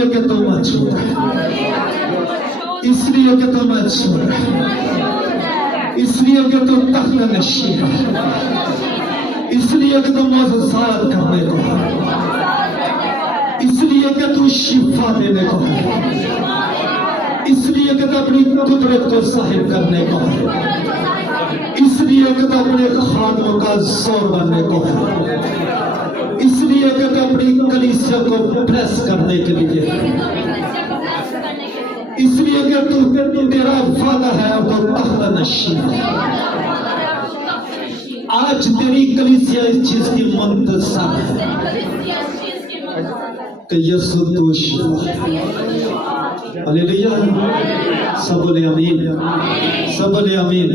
इसलिए कि तुम अछूत है, इसलिए कि तुम अछूत है, इसलिए कि तुम तख्त नशीं है, इसलिए कि तुम मौजूदात करने को है, इसलिए कि तू शिफा देने को है, इसलिए कि तू अपनी कुदरत को साहिब करने को है, इसलिए कि तू अपने खादों का जोर बनने को है, इसलिए कि तू अपनी कलीसिया को प्रेस करने के लिए, इसलिए कि तू तेरा वादा है और तो तख्त नशीं है। आज तेरी कलीसिया इस चीज की मुंतज़र है कि यीशु तू शिफा। हालेलुया, सब बोले आमीन, सब बोले आमीन।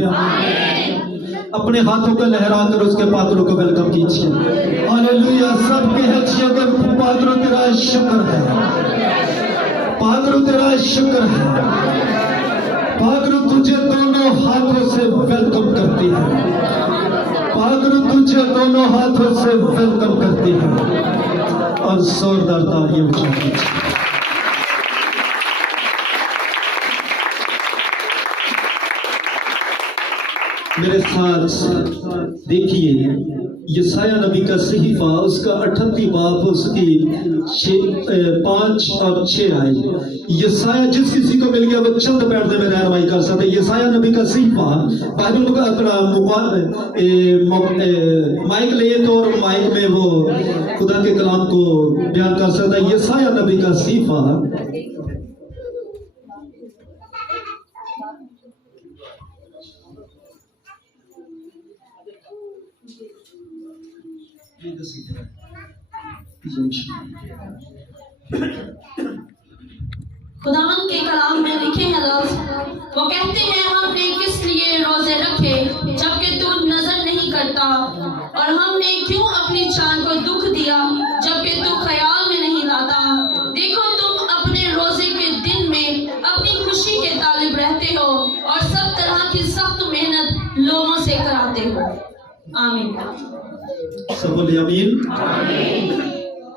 अपने हाथों को लहराकर उसके पात्रों को वेलकम कीजिए। हालेलुया, सब कहिए कि पात्रों तेरा शुक्र है, पात्रों तेरा शुक्र है, पात्रों तुझे दोनों हाथों से वेलकम करती है, पात्रों तुझे दोनों हाथों से वेलकम करती है और जोरदार तालियां बजाती है। मेरे साथ देखिए यशायाह नबी का सहीफा, उसका 38 बाब, उसकी 5 और 6 आए। यशायाह, जिस किसी को मिल गया वो चंद पैरदे में रहनुमाई कर सकते। यशायाह नबी का सहीफा बाइबल का अपना माइक ले तो और माइक में वो खुदा के कलाम को बयान कर सकता है। यशायाह नबी का सहीफा खुदावन के कलाम में लिखे हैं लफ्ज, वो कहते हैं हमने किस लिए रोजे रखे जबकि तू नजर नहीं करता, और हमने क्यों अपनी जान को दुख दिया जबकि तू ख्याल में नहीं लाता। देखो तुम अपने रोजे के दिन में अपनी खुशी के तालिब रहते हो और सब तरह की सख्त मेहनत लोगों से कराते हो। आमीन। सब बोले आमीन,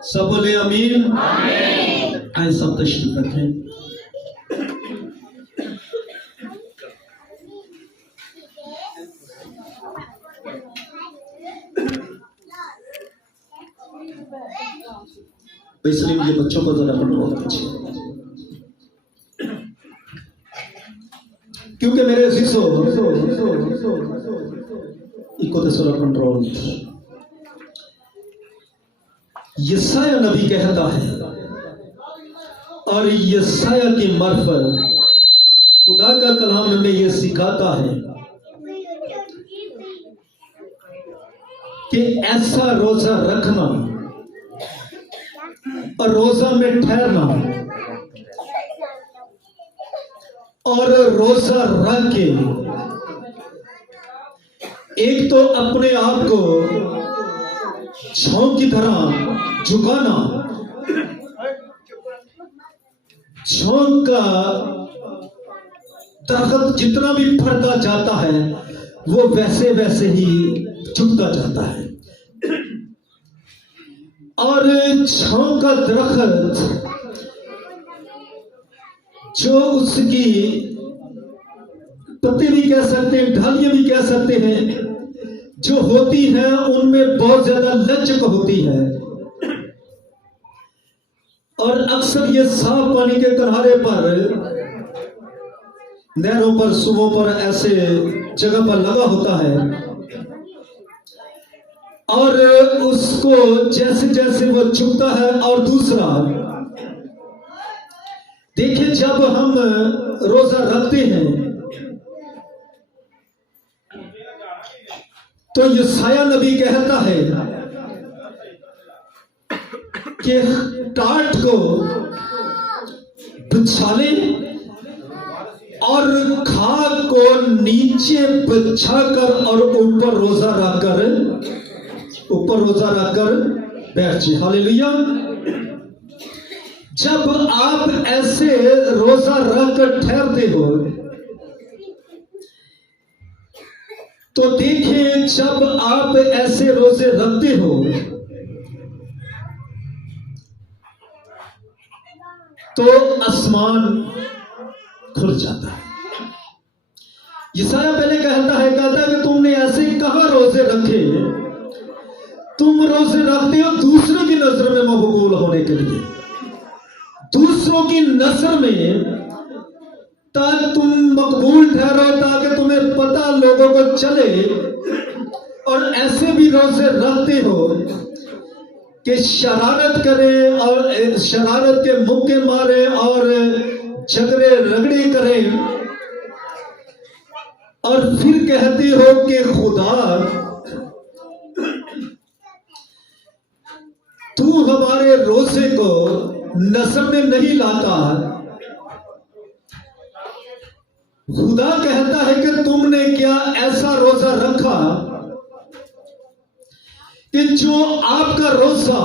सब बोले आमीन। आए सब तशरीफ रखें। इसलिए मुझे बच्चों को जरा कंट्रोल कीजिए, क्योंकि मेरे शिशो इको तो जरा कंट्रोल। यशायाह नबी कहता है और यशायाह की मार्फत खुदा का कलाम हमें यह सिखाता है कि ऐसा रोजा रखना और रोजा में ठहरना और रोजा रख के एक तो अपने आप को छौं की तरह झुकाना, छौं का दरख्त जितना भी फरता जाता है वो वैसे वैसे ही झुकता जाता है, और छौं का दरख्त जो उसकी पत्ते भी कह सकते हैं, ढालियां भी कह सकते हैं, जो होती है उनमें बहुत ज्यादा लचक होती है, और अक्सर ये साफ पानी के किनारे पर, नहरों पर, सूबों पर ऐसे जगह पर लगा होता है, और उसको जैसे जैसे वो झुकता है। और दूसरा देखिए, जब हम रोजा रखते हैं तो यशायाह नबी कहता है कि टाट को बिछा ले और खाक को नीचे बिछाकर और ऊपर रोजा रखकर बैठ जाए। हालेलुया। जब आप ऐसे रोजा रखकर ठहरते हो तो देखिए, जब आप ऐसे रोजे रखते हो तो आसमान खुल जाता है। यशायाह पहले कहता है कि तुमने ऐसे कहां रोजे रखे, तुम रोजे रखते हो दूसरों की नजर में मकबूल होने के लिए, दूसरों की नजर में, ताकि तुम मकबूल ठहरो, ताकि तुम्हें पता लोगों को चले। और ऐसे भी रोजे रखते हो कि शरारत करे और शरारत के मुक्के मारे और झगड़े रगड़े करें, और फिर कहते हो कि खुदा तू हमारे रोजे को नजर में नहीं लाता। खुदा कहता है कि तुमने क्या ऐसा रोजा रखा कि जो आपका रोजा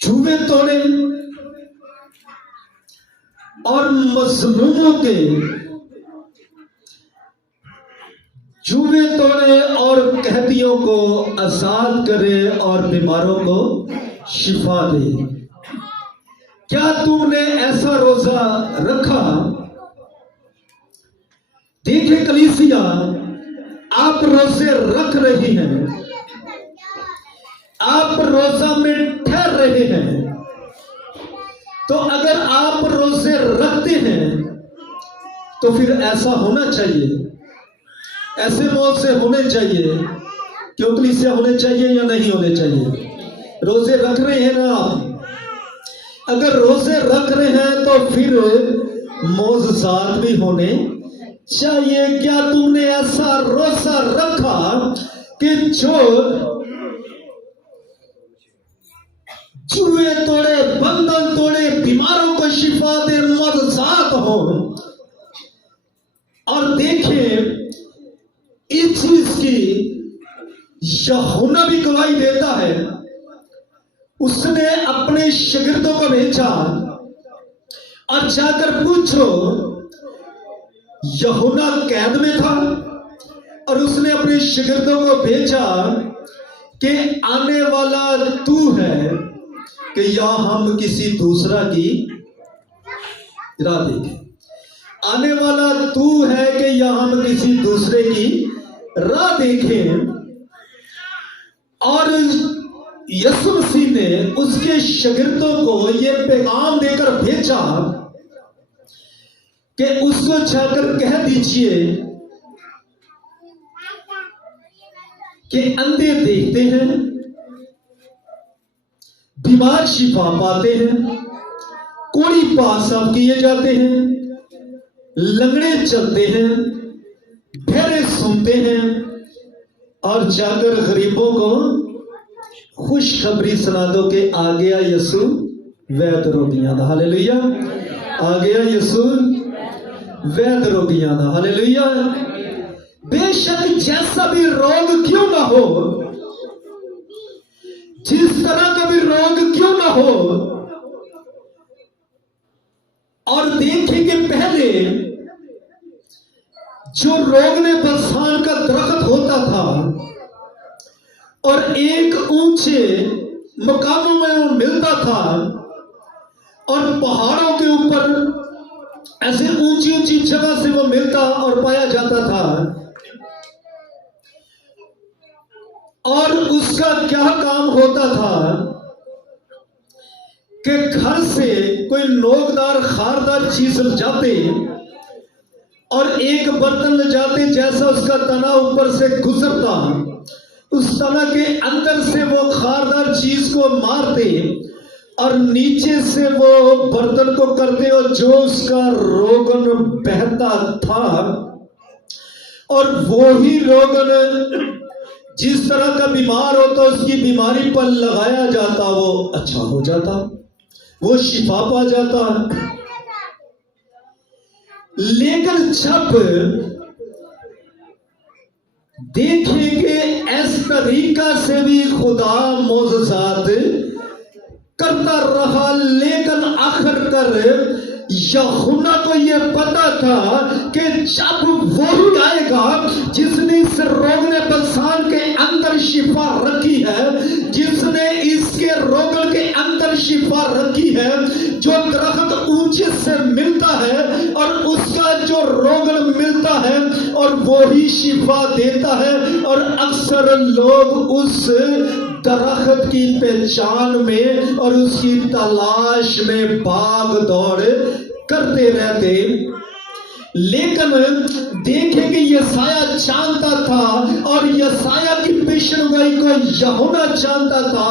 जुए तोड़े और मजलूमों के जुए तोड़े और कैदियों को आजाद करे और बीमारों को शिफा दे। क्या तुमने ऐसा रोजा रखा? देखिए कलीसिया, आप रोजे रख रहे हैं, आप रोजा में ठहर रहे हैं। तो अगर आप रोजे रखते हैं तो फिर ऐसा होना चाहिए, ऐसे मौत से होने चाहिए। क्यों कलीसिया होने चाहिए या नहीं होने चाहिए? रोजे रख रहे हैं ना आप? अगर रोजे रख रहे हैं तो फिर मौजज़ात भी होने चाहिए। क्या तुमने ऐसा रोजा रखा कि जो जुए तोड़े, बंधन तोड़े, बीमारों को शिफा दे, मौजज़ात हो? और देखें इस चीज की यूहन्ना भी गवाही देता है। उसने अपने शागिर्दों को भेजा और जाकर पूछो, यूहन्ना कैद में था और उसने अपने शागिर्दों को भेजा कि आने वाला तू है कि या हम किसी दूसरा की राह देखें। आने वाला तू है कि या हम किसी दूसरे की राह देखें। और यीशु मसीह ने उसके शागिर्दों को यह पैगाम देकर भेजा कि उसको जाकर कह दीजिए कि अंधे देखते हैं, बीमार शिफा पाते हैं, कोड़ी पास साफ किए जाते हैं, लंगड़े चलते हैं, बहरे सुनते हैं, और जाकर गरीबों को खुशखबरी सुना दो कि आ गया यीशु वैद रोगियां दा। हालेलुया। आ गया यीशु वैद रोगियां दा। हालेलुया। बेशक जैसा भी रोग क्यों ना हो, जिस तरह का भी रोग क्यों ना हो, और देखेंगे पहले जो रोग ने बरसान का दरख्त होता था और एक ऊंचे मकामों में वो मिलता था और पहाड़ों के ऊपर ऐसे ऊंची ऊंची जगह से वो मिलता और पाया जाता था। और उसका क्या काम होता था कि घर से कोई नोकदार खारदार चीज ले जाते और एक बर्तन ले जाते, जैसा उसका तना ऊपर से गुजरता, उस तना के अंदर से वो खारदार चीज को मारते और नीचे से वो बर्तन को करते, और जो उसका रोगन बहता था और वो ही रोगन जिस तरह का बीमार होता उसकी बीमारी पर लगाया जाता, वो अच्छा हो जाता, वो शिफा पा जाता। लेकिन जब देखेंगे इस तरीका से भी खुदा मौजज़ात करता रहा, लेकिन आखिरकार यूहन्ना को यह पता था कि जब वो ही आएगा जिसने इस रोग ने बरसान के अंदर शिफा रखी है, जिसने इसके रोग के अंदर शिफा रखी है। जो दरख्त ऊंचे से मिलता है और उसका जो रोगन मिलता है और वो ही शिफा देता है। और अक्सर लोग उस दरख्त की पहचान में और उसकी तलाश में भाग दौड़ करते रहते। लेकिन देखें कि यसाया जानता था और यसाया की पेशनगोई को यूहन्ना जानता था।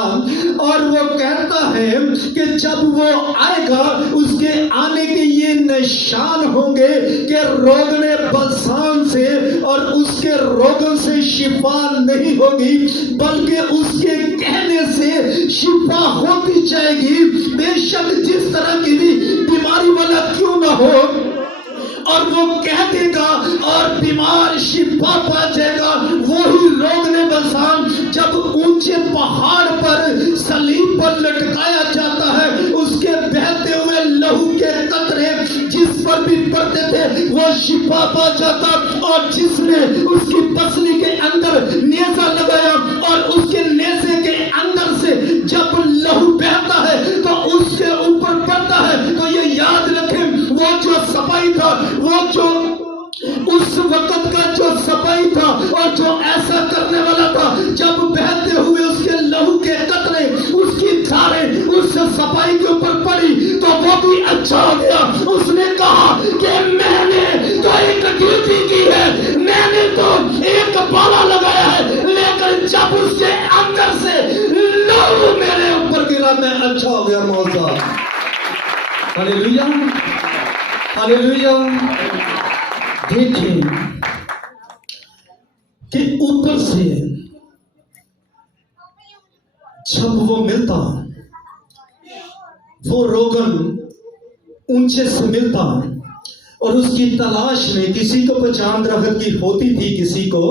और वो कहता है कि जब वो आएगा उसके आने के ये निशान होंगे कि रोगने बलसान से और उसके रोगन से शिफा नहीं होगी बल्कि उसके कहने से शिफा होती जाएगी। बेशक जिस तरह की भी बीमारी वाला क्यों ना हो, और वो कह देगा और बीमार शिफा पा जाएगा। वही रोगने बलसान जब ऊंचे पहाड़ पर सलीब पर लटकाया जाता है, उसके बहते हुए लहू के कतरे जिस पर भी पड़ते थे वो शिफा पा जाता। और जिसने उसकी पसली के अंदर नेजा लगाया और उसके नेजे के अंदर से जब लहू बहता है तो उसके ऊपर पड़ता है, तो ये याद रखें वो जो सफाई था, वो जो उस वक्त का जो सफाई था और जो ऐसा करने वाला था, जब बहते हुए उसके लहू के कतरे उसकी धारें उस सफाई के ऊपर पड़ी तो वो भी अच्छा हो गया। उसने कहा कि मैंने तो एक ड्यूटी की है, मैंने तो एक बाला लगाया है, लेकिन जब उसके अंदर से लहू मेरे ऊपर गिरा मैं अच्छा हो गया। मौजा हालेलुया, हालेलुया। देखें कि ऊपर से जब वो मिलता, वो रोगन ऊंचे से मिलता और उसकी तलाश में किसी को पहचान दरख्त की होती थी, किसी को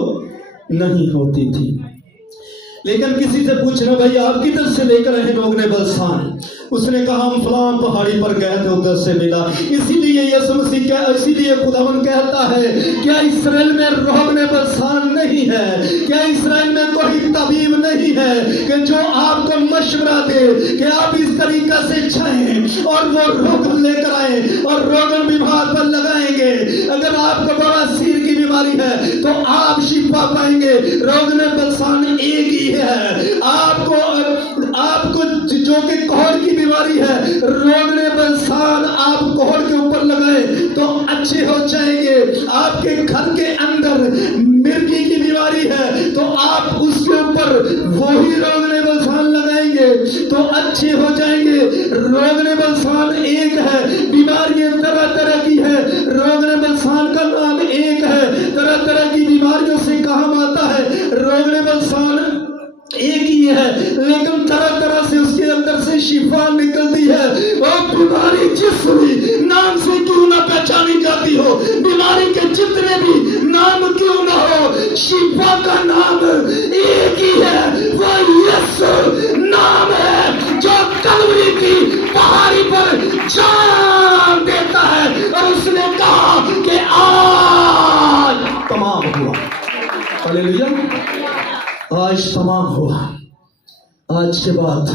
नहीं होती थी। लेकिन किसी से पूछना भाई आप किधर से लेकर आए रोगने बलसान, उसने कहा हम फलां पहाड़ी पर गए थे उधर से मिला। इसीलिए यीशु मसीह क्या, इसीलिए खुदावन कहता है क्या इसराइल में रोगने बलसान नहीं है? क्या इसराइल में कोई तबीब नहीं है कि जो आपको मशवरा दे कि आप इस तरीका से जाएं और वो रोगन लेकर आए और रोगन बीमार पर लगाएंगे। अगर आपको बड़ा सिर की बीमारी है तो आप शिफा पाएंगे। रोगने बलसान एक ही है। आपको जो कि कोहड़ की बीमारी है, रोगने बलसान आप कोहड़ के ऊपर लगाए तो अच्छे हो जाएंगे। आपके घर के अंदर मिर्गी की बीमारी है तो आप उसके ऊपर वही रोगने बलसान लगाएंगे तो अच्छे हो जाएंगे। रोगने बलसान एक है, बीमारियां तरह तरह की है, रोगने बलसान का नाम एक है। तरह तरह की बीमारियों से काम आता है, रोगने बलसान एक ही है, लेकिन तरह तरह से उसके अंदर से शिफा निकलती है। और बीमारी जिस भी नाम से क्यों ना पहचानी जाती हो, बीमारी के जितने भी नाम क्यों ना हो, शिफा का नाम एक ही है। वो यीशु नाम है जो कलवरी की पहाड़ी पर जान देता है। और उसने कहा कि आज तमाम हुआ। हालेलुया, आज तमाम हुआ। आज के बाद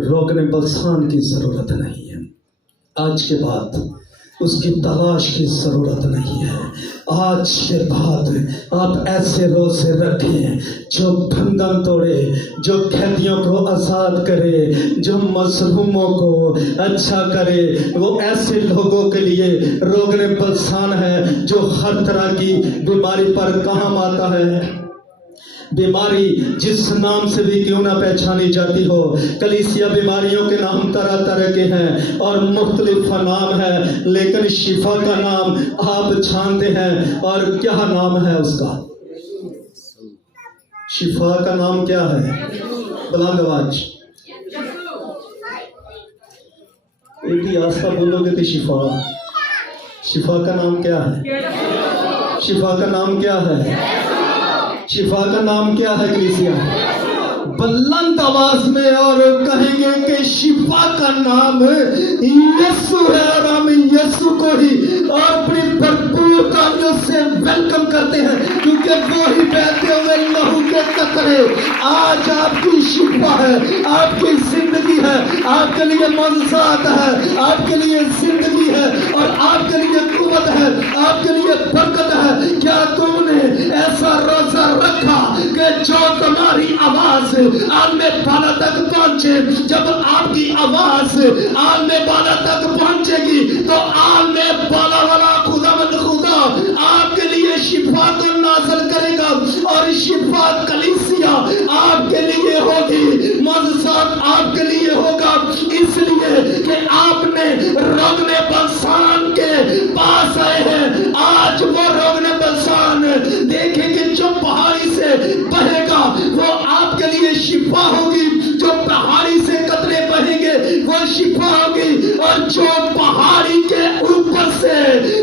रोगने बलसान की जरूरत नहीं है। आज के बाद उसकी तलाश की जरूरत नहीं है। आज के बाद आप ऐसे रोजे रखें जो बंधन तोड़े, जो कैदियों को आजाद करे, जो मजलूमों को अच्छा करे। वो ऐसे लोगों के लिए रोगने बलसान है जो हर तरह की बीमारी पर काम आता है। बीमारी जिस नाम से भी क्यों ना पहचानी जाती हो, कलीसिया बीमारियों के नाम तरह तरह के हैं और मुख्तलिफ नाम है, लेकिन शिफा का नाम आप जानते हैं। और क्या नाम है उसका? शिफा का नाम क्या है? बुलंद आवाज एक ही आस्था बोलोगे तो शिफा। शिफा का नाम क्या है? शिफा का नाम क्या है? शिफा का नाम क्या है? कलीसिया बुलंद आवाज में और कहेंगे कि शिफा का नाम यीशु है। और हम यीशु को ही अपनी भरपूर तालियों से वेलकम करते हैं, क्योंकि वो ही बहते हुए लहू के कतरे आज आपकी शिफा है, आपकी जिंदगी है। है, आपके लिए मौजूदात है, आपके लिए जिंदगी है और आपके लिए कुव्वत है, आपके लिए बरकत है। क्या तुमने ऐसा रोजा रखा कि जो तुम्हारी आवाज आग में बाला तक पहुंचे? जब आपकी आवाज आग में बाला तक पहुंचेगी तो आग में बाला वाला खुदावंद खुदा आपके लिए शिफा को नाज़िल करेगा और शिफा कलीसिया आपके लिए होगी, मौजूदात आपके लिए होगा, इसलिए कि आपने रोगने बसान के पास आए हैं। आज वो रोगने बसान देखेंगे जो पहाड़ी से बहेगा वो आपके लिए शिफा होगी, जो पहाड़ी से कतरे बहेंगे वो शिफा होगी, और जो पहाड़ी के ऊपर से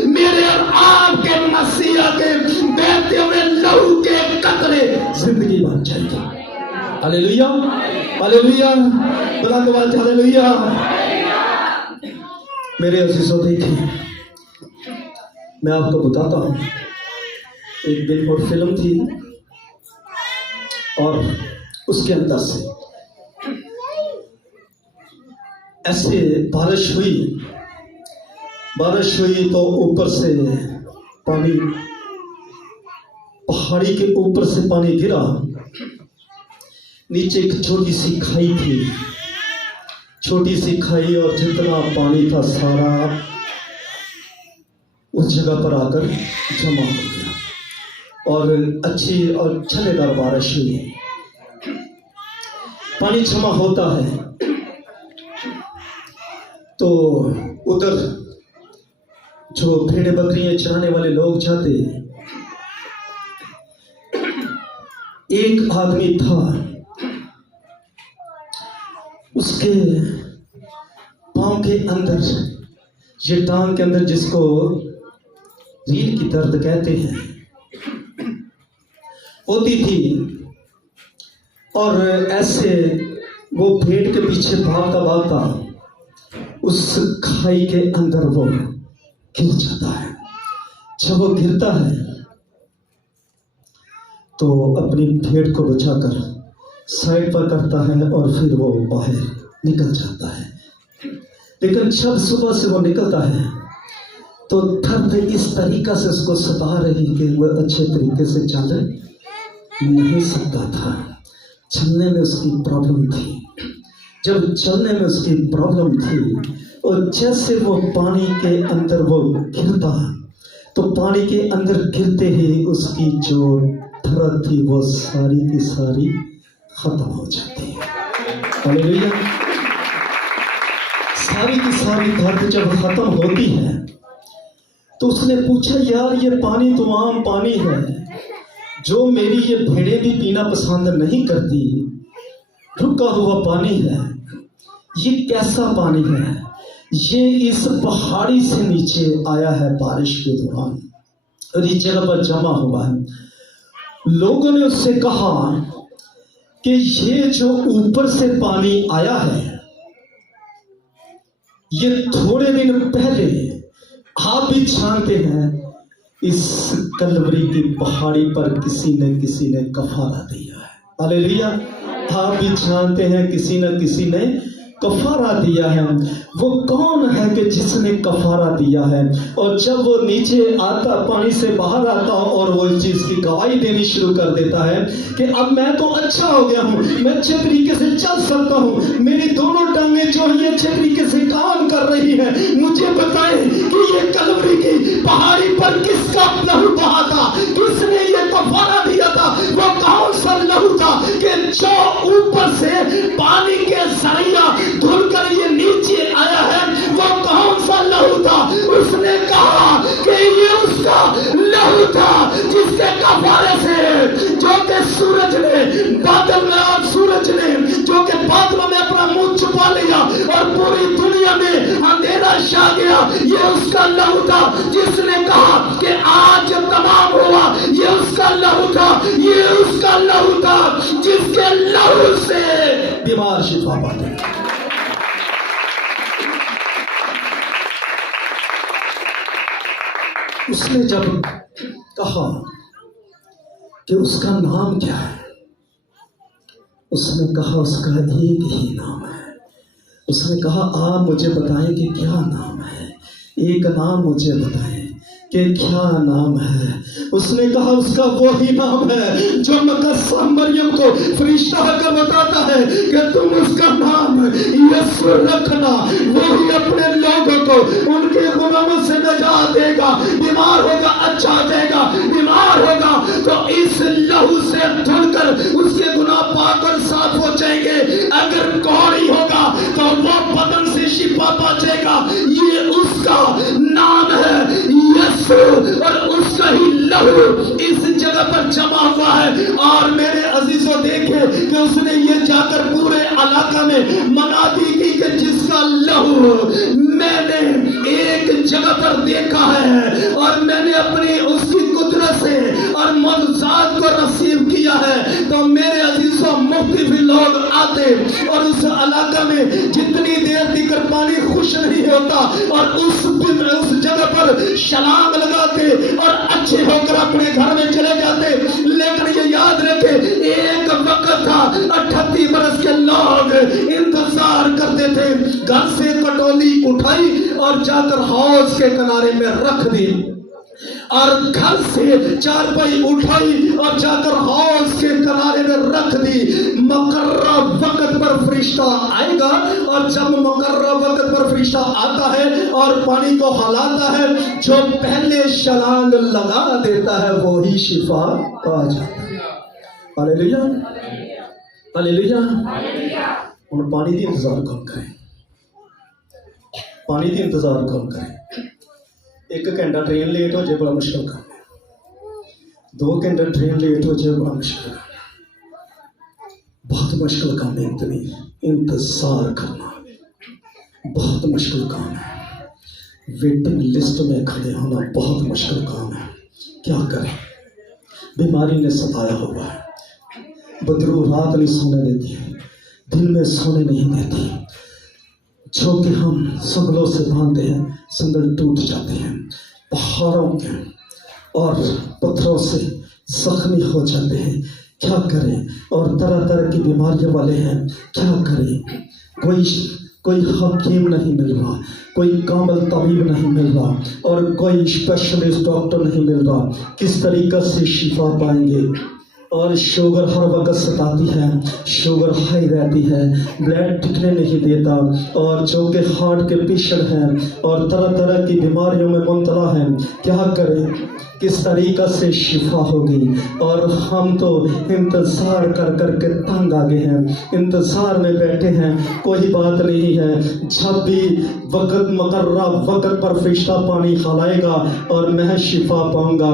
मेरे और आपके मसीहा के बहते हुए लहू के कतरे जिंदगी बन जाएगी। हालेलुया, हालेलुया, बुलंद आवाज हालेलुया। मेरे अजीजों, देखिए मैं आपको बताता हूं, एक बिलबोर्ड फिल्म थी और उसके अंदर से ऐसे बारिश हुई तो ऊपर से पानी, पहाड़ी के ऊपर से पानी गिरा, नीचे एक छोटी सी खाई थी, छोटी सी खाई, और जितना पानी था सारा उस जगह पर आकर जमा हो गया और अच्छी और छलेदार बारिश हुई। पानी जमा होता है तो उधर जो भेड़े बकरियां चराने वाले लोग जाते, एक आदमी था, उसके पांव के अंदर, ये टांग के अंदर जिसको रीढ़ की दर्द कहते हैं, होती थी, और ऐसे वो भेड़ के पीछे भागता उस खाई के अंदर वो गिर जाता है। जब वो गिरता है तो अपनी भेड़ को बचाकर साइड पर करता है और फिर वो बाहर निकल जाता है। लेकिन जब सुबह से वो निकलता है तो दर्द इस तरीका से उसको सता रही कि वह अच्छे तरीके से चल नहीं सकता था। चलने में उसकी प्रॉब्लम थी। जब चलने में उसकी प्रॉब्लम थी और जैसे वो पानी के अंदर वो गिरता, तो पानी के अंदर गिरते ही उसकी जो दर्द थी वो सारी की सारी खत्म हो जाती है। हालेलुया। सारी की सारी दर्द जब खत्म होती है तो उसने पूछा, यार ये पानी तो आम पानी है, जो मेरी ये भेड़ें भी पीना पसंद नहीं करती, रुका हुआ पानी है, ये कैसा पानी है? ये इस पहाड़ी से नीचे आया है बारिश के दौरान और ये जगह पर जमा हुआ है। लोगों ने उससे कहा कि ये जो ऊपर से पानी आया है, ये थोड़े दिन पहले, आप भी जानते हैं, इस कलवरी की पहाड़ी पर किसी ने कफारा दिया है। हालेलुया। आप भी जानते हैं किसी ने कफारा दिया है। वो कौन है कि जिसने कफारा दिया है? और जब वो नीचे आता, पानी से बाहर आता और वो इस चीज की गवाही देनी शुरू कर देता है कि अब मैं तो अच्छा हो गया हूँ, मैं अच्छे तरीके से चल सकता हूँ, मेरी दोनों टांगें जो है अच्छे तरीके से काम कर रही है। मुझे बताएं कि ये कलवरी की पहाड़ी पर किसका लहू बहा था? किसने ये कफारा दिया था? वो कौन सा लहू था कि जो ऊपर से पानी के जरिया धुलकर ये नीचे आया है? वो कौन सा लहू था? उसने कहा कि ये उसका लहू था जिसके कफारे से, जो कि सूरज ने बादल में, और सूरज ने जो कि बादलों में अपना मुंह छुपा लिया और पूरी दुनिया में अंधेरा छा गया, ये उसका लहू था। जिसने कहा कि आज तमाम हुआ, ये उसका लहू था, ये उसका लहू था जिसके लहू से बीमार शिफा पाते। उसने जब कहा कि उसका नाम क्या है, उसने कहा उसका एक ही नाम है, उसने कहा आप मुझे बताएं कि क्या नाम है, एक नाम मुझे बताएं कि क्या नाम है। उसने कहा उसका वही नाम है जो मकस्सा मरियम को फरिश्ता आकर बताता है कि तुम उसका नाम यीशु रखना, वही अपने लोगों को उनके गुनाहों से निजात देगा। बीमार होगा अच्छा हो जाएगा, बीमार होगा तो इस लहू से धुलकर उसके गुनाह पाक और साफ हो जाएंगे। अगर कौड़ी होगा तो वो बदन से शिफा पाएगा। ये उसका नाम है यीशु, और उसका ही लहू इस जगह पर जमा हुआ है। और मेरे अजीजों देखे कि उसने ये जाकर पूरे इलाका में मनादी की कि जिसका लहू मैंने एक जगह पर देखा है और मैंने अपनी उसकी कुदरत से और मौजूदात को नसीब किया है, तो मेरे अजीजों मुफ्ती भी लोग आते और उस इलाका में जितनी देर तक पानी खुश नहीं होता और उस जगह पर शलांग लगाते और अच्छे होकर अपने घर में चले जाते। लेकिन ये याद रखे एक वक्त था 38 बरस के लोग इंतजार करते थे। घर से कटोली उठाई और जाकर हौज के किनारे में रख दी, और घर से चारपाई उठाई और जाकर हौज के किनारे में रख दी। मुकर्रा वक्त पर फरिश्ता आएगा, और जब मुकर्रा वक्त पर फरिश्ता आता है और पानी को हलाता है, जो पहले छलांग लगा देता है वो ही शिफा पा जाता है। Hallelujah, hallelujah. और पानी का इंतजार कौन करे, पानी का इंतजार कौन करे। एक घंटा ट्रेन लेट हो जाए बड़ा मुश्किल काम है, 2 घंटे ट्रेन लेट हो जाए बड़ा मुश्किल काम है, बहुत मुश्किल काम है। इतनी इंतजार करना बहुत मुश्किल काम है। वेटिंग लिस्ट में खड़े होना बहुत मुश्किल काम है। क्या करें, बीमारी ने सताया हुआ है, बदरू रात नहीं सोने देती, दिन में सोने नहीं देती। जो कि हम संगलों से बांधते हैं, संगल टूट जाते हैं, पहाड़ों के और पत्थरों से जख्मी हो जाते हैं। क्या करें, और तरह तरह की बीमारियों वाले हैं। क्या करें, कोई हकीम नहीं मिल रहा, कोई कामिल तबीब नहीं मिल रहा, और कोई स्पेशलिस्ट डॉक्टर नहीं मिल रहा। किस तरीक़े से शिफा पाएंगे। और शुगर हर वक्त सताती है, शुगर हाई रहती है, ब्लड टिकने नहीं देता, और जो कि हार्ट के पेशेंट हैं और तरह तरह की बीमारियों में मुब्तला हैं। क्या करें, किस तरीक़े से शिफा होगी। और हम तो इंतज़ार कर कर के तंग आ गए हैं, इंतज़ार में बैठे हैं। कोई बात नहीं है, जब भी वक्त मुकर्रर वक्त पर फरिश्ता पानी खिलाएगा और मैं शिफा पाऊंगा।